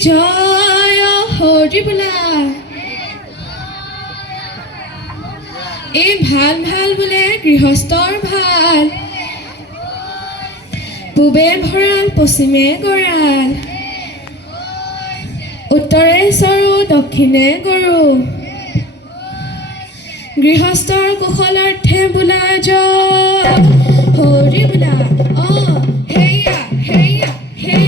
জয় হৰি বোলা এই ভাল ভাল বোলে গৃহস্থৰ ভাল পূবে ভঁৰাল পশ্চিমে গঁৰাল উত্তৰে চৰু দক্ষিণে গৰু গৃহস্থৰ কুশলাৰ্থে বোলা জয় হৰি বোলা হেয়া হেয়া হে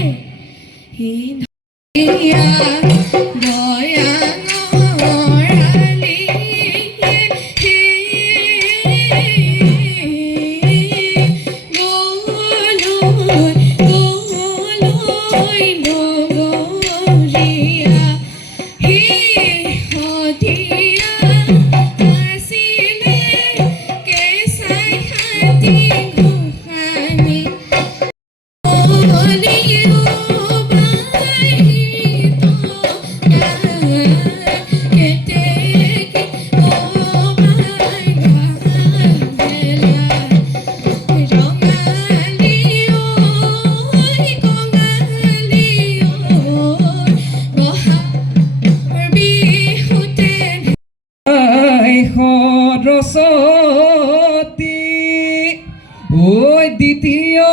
দ্বিতীয়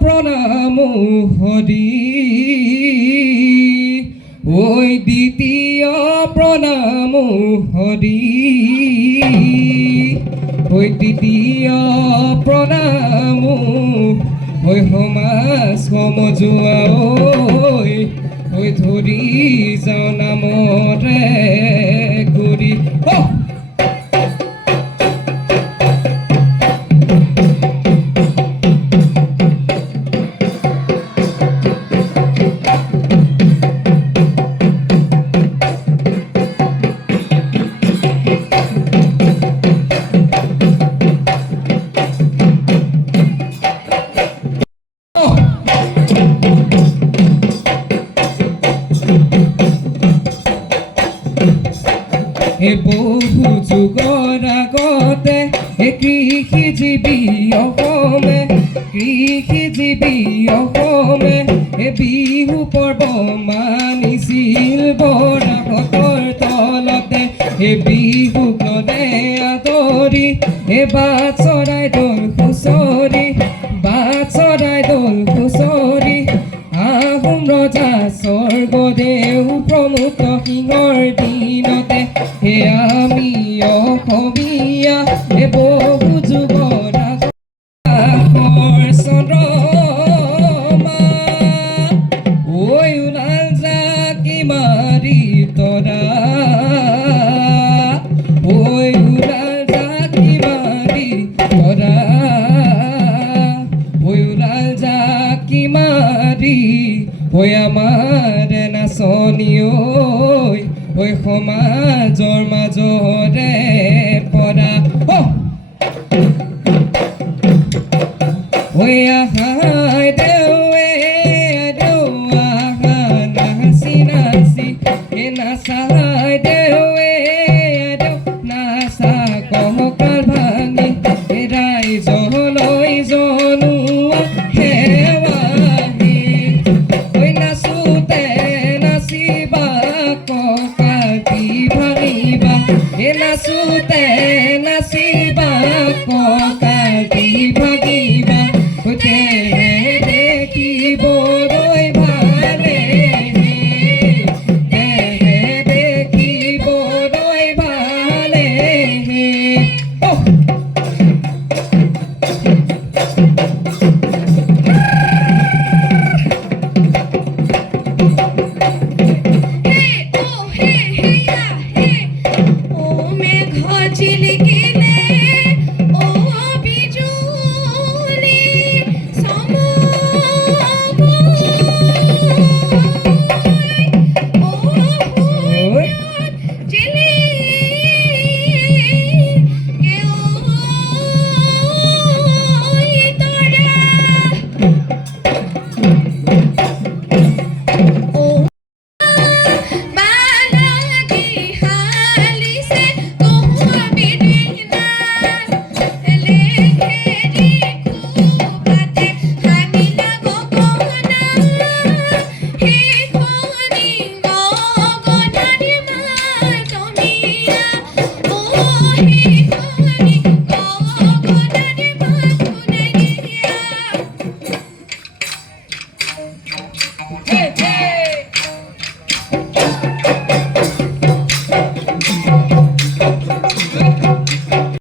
প্ৰণাম হৰি দ্বিতীয় প্ৰণাম হৰি দ্বিতীয় প্ৰণাম সমাজ সমজুৱা ধৰি যাওঁ নামৰে কৰি বহু যুগৰ আগতে কৃষিজীৱী অসমে বিহু পৰ্ব মানিছিল বৰাহতৰ তলতে বিহু গলে আদৰি বাট চৰাই দল হুঁচৰি আহোম ৰজা স্বৰ্গদেউ প্ৰমুখ সিংহৰ দিনতে আমি অসমীয়া বহু যুগৰ চন্দ্ৰমা ওলাল জাকি মাৰি তৰা ওলাল জাকি মাৰি তৰা ওলাল জাকি মাৰি আমাৰ নাচনি সমাজৰ মাজৰে